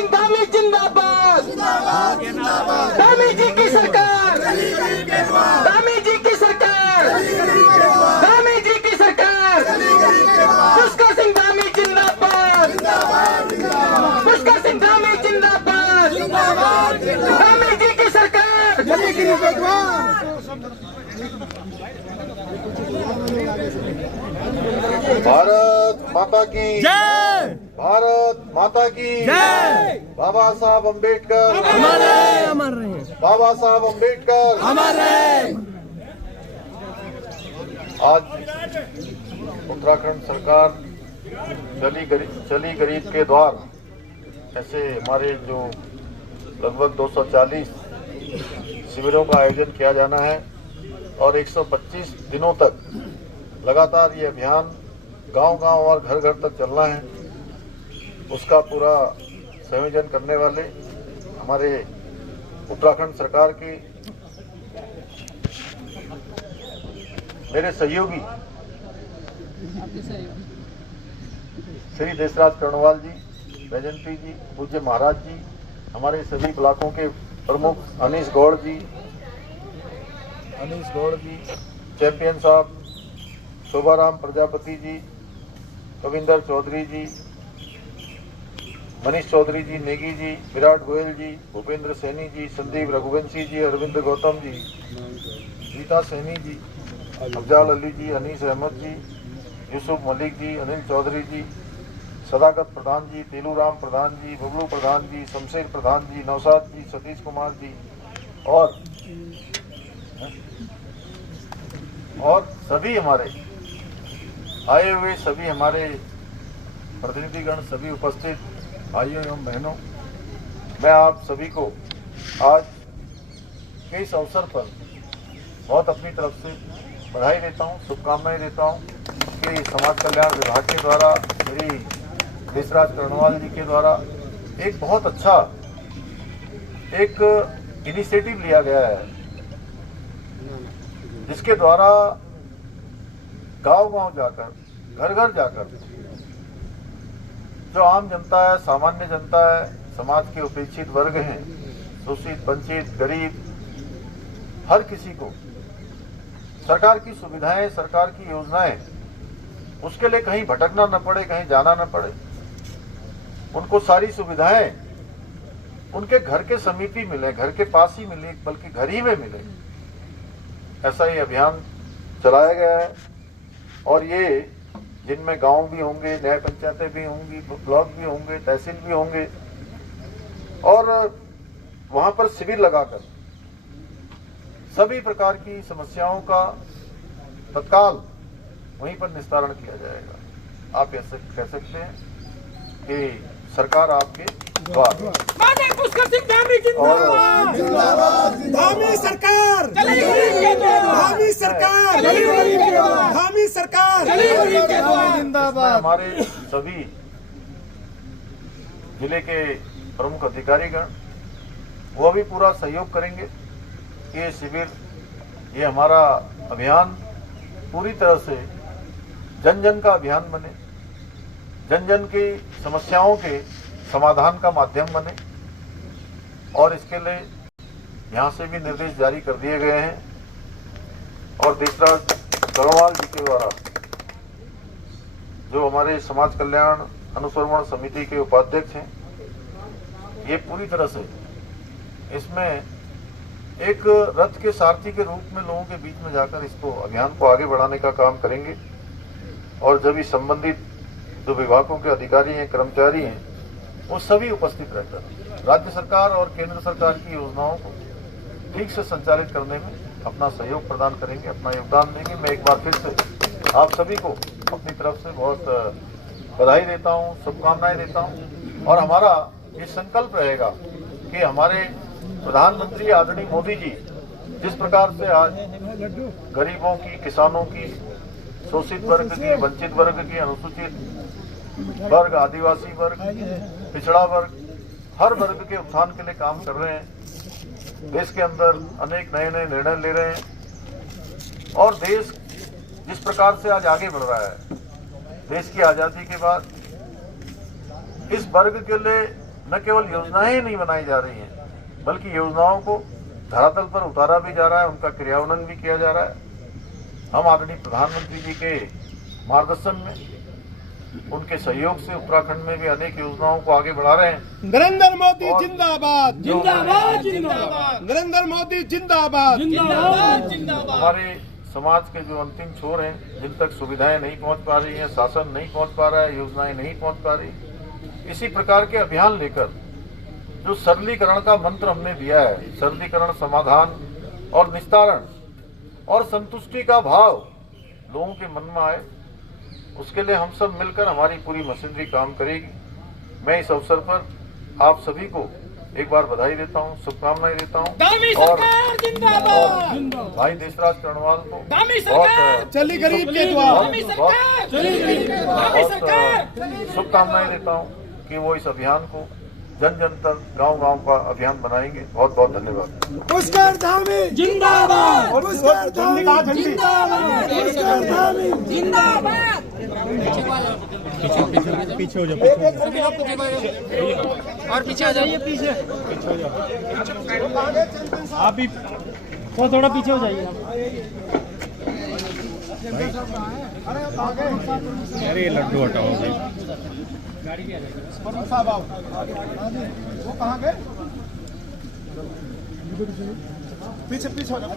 सिंह धामी जिंदाबाद, धामी जी की सरकार, धामी जी की सरकार, धामी जी की सरकार, पुष्कर सिंह धामी जिंदाबाद, पुष्कर सिंह धामी जिंदाबाद, धामी जी की सरकार। भारत माता की जय, भारत माता की जय। बाबा साहब अम्बेडकर, हमारे अमर रहे, बाबा साहब अम्बेडकर। हमारे। आज उत्तराखंड सरकार चली गरीब के द्वार ऐसे हमारे जो लगभग 240 शिविरों का आयोजन किया जाना है और 125 दिनों तक लगातार ये अभियान गांव-गांव और घर-घर तक चलना है। उसका पूरा संयोजन करने वाले हमारे उत्तराखंड सरकार के मेरे सहयोगी श्री देशराज कर्णवाल जी, बैजंती जी, पूज्य महाराज जी, हमारे सभी ब्लॉकों के प्रमुख अनीश गौड़ जी, चैंपियन साहब, शोभाराम प्रजापति जी, कविंदर चौधरी जी, मनीष चौधरी जी, नेगी जी, विराट गोयल जी, भूपेंद्र सैनी जी, संदीप रघुवंशी जी, अरविंद गौतम जी, गीता सैनी जी, अफजाल अली जी, अनीस अहमद जी, यूसुफ मलिक जी, अनिल चौधरी जी, सदाकत प्रधान जी, तेलूराम प्रधान जी, बबलू प्रधान जी, शमशेर प्रधान जी, नौशाद जी, सतीश कुमार जी और सभी हमारे आए हुए सभी हमारे प्रतिनिधिगण, सभी उपस्थित भाइयों एवं बहनों, मैं आप सभी को आज के इस अवसर पर बहुत अपनी तरफ से बधाई देता हूं, शुभकामनाएं देता हूं कि समाज कल्याण विभाग के द्वारा श्री देशराज कर्णवाल जी के द्वारा एक बहुत अच्छा एक इनिशिएटिव लिया गया है, जिसके द्वारा गांव-गांव जाकर, घर-घर जाकर जो आम जनता है, सामान्य जनता है, समाज के उपेक्षित वर्ग हैं, शोषित, वंचित, गरीब, हर किसी को सरकार की सुविधाएं, सरकार की योजनाएं, उसके लिए कहीं भटकना न पड़े, कहीं जाना न पड़े, उनको सारी सुविधाएं उनके घर के समीप ही मिले, घर के पास ही मिले, बल्कि घर ही में मिले, ऐसा ही अभियान चलाया गया है। और ये जिनमें गांव भी होंगे, न्याय पंचायतें भी होंगी, ब्लॉक भी होंगे, तहसील भी होंगे, और वहां पर शिविर लगाकर सभी प्रकार की समस्याओं का तत्काल वहीं पर निस्तारण किया जाएगा। आप ऐसे कह सकते हैं कि सरकार आपके द्वार। पुष्कर सिंह धामी जिंदाबाद, धामी सरकार, धामी सरकार, धामी सरकार जिंदाबाद। हमारे सभी जिले के प्रमुख अधिकारीगण वो भी पूरा सहयोग करेंगे कि ये शिविर, ये हमारा अभियान पूरी तरह से जन जन का अभियान बने, जन जन की समस्याओं के समाधान का माध्यम बने। और इसके लिए यहाँ से भी निर्देश जारी कर दिए गए हैं और देशराज कर्णवाल जी के द्वारा, जो हमारे समाज कल्याण अनुश्रवण समिति के उपाध्यक्ष हैं, ये पूरी तरह से इसमें एक रथ के सारथी के रूप में लोगों के बीच में जाकर इसको अभियान को आगे बढ़ाने का काम करेंगे। और जब भी संबंधित जो विभागों के अधिकारी हैं, कर्मचारी हैं, वो सभी उपस्थित रहकर राज्य सरकार और केंद्र सरकार की योजनाओं को ठीक से संचालित करने में अपना सहयोग प्रदान करेंगे, अपना योगदान देंगे। मैं एक बार फिर से आप सभी को अपनी तरफ से बहुत बधाई देता हूँ, शुभकामनाएं देता हूँ। और हमारा ये संकल्प रहेगा कि हमारे प्रधानमंत्री आदरणीय मोदी जी जिस प्रकार से आज गरीबों की, किसानों की, शोषित वर्ग की, वंचित वर्ग की, अनुसूचित वर्ग, आदिवासी वर्ग, पिछड़ा वर्ग, हर वर्ग के उत्थान के लिए काम कर रहे हैं, देश के अंदर अनेक नए नए निर्णय ले रहे हैं और देश जिस प्रकार से आज आगे बढ़ रहा है, देश की आजादी के बाद इस वर्ग के लिए न केवल योजनाएं नहीं बनाई जा रही हैं, बल्कि योजनाओं को धरातल पर उतारा भी जा रहा है, उनका क्रियान्वयन भी किया जा रहा है। हम आदरणीय प्रधानमंत्री जी के मार्गदर्शन में, उनके सहयोग से उत्तराखंड में भी अनेक योजनाओं को आगे बढ़ा रहे हैं। नरेंद्र मोदी जिंदाबाद, जिंदाबाद जिंदाबाद नरेंद्र मोदी जिंदाबाद, जिंदाबाद जिंदाबाद। हमारे समाज के जो अंतिम छोर हैं, जिन तक सुविधाएं नहीं पहुंच पा रही हैं, शासन नहीं पहुंच पा रहा है, योजनाएं नहीं पहुंच पा रही, इसी प्रकार के अभियान लेकर जो सरलीकरण का मंत्र हमने दिया है, सरलीकरण, समाधान और निस्तारण और संतुष्टि का भाव लोगों के मन में आए, उसके लिए हम सब मिलकर हमारी पूरी मशीनरी काम करेगी। मैं इस अवसर पर आप सभी को एक बार बधाई देता हूं, शुभकामनाएं देता दामी हूं और सरकार जिंदाबाद, भाई देशराज कर्णवाल को दामी सरकार, चली गरीब के द्वार, दामी सरकार, दामी सरकार। शुभकामनाएं देता हूं कि वो इस अभियान को जन जन तक, गांव-गांव का अभियान बनाएंगे। बहुत बहुत धन्यवाद। पुष्कर धामी जिंदाबाद, पुष्कर धामी जिंदाबाद, पुष्कर धामी जिंदाबाद। और पीछे आ जाइए, पीछे आप भी थोड़ा पीछे हो जाइए। अरे लड्डू हटाओ भाई। साहब आओ, वो कहाँ गए? पीछे पीछे हो जाओ।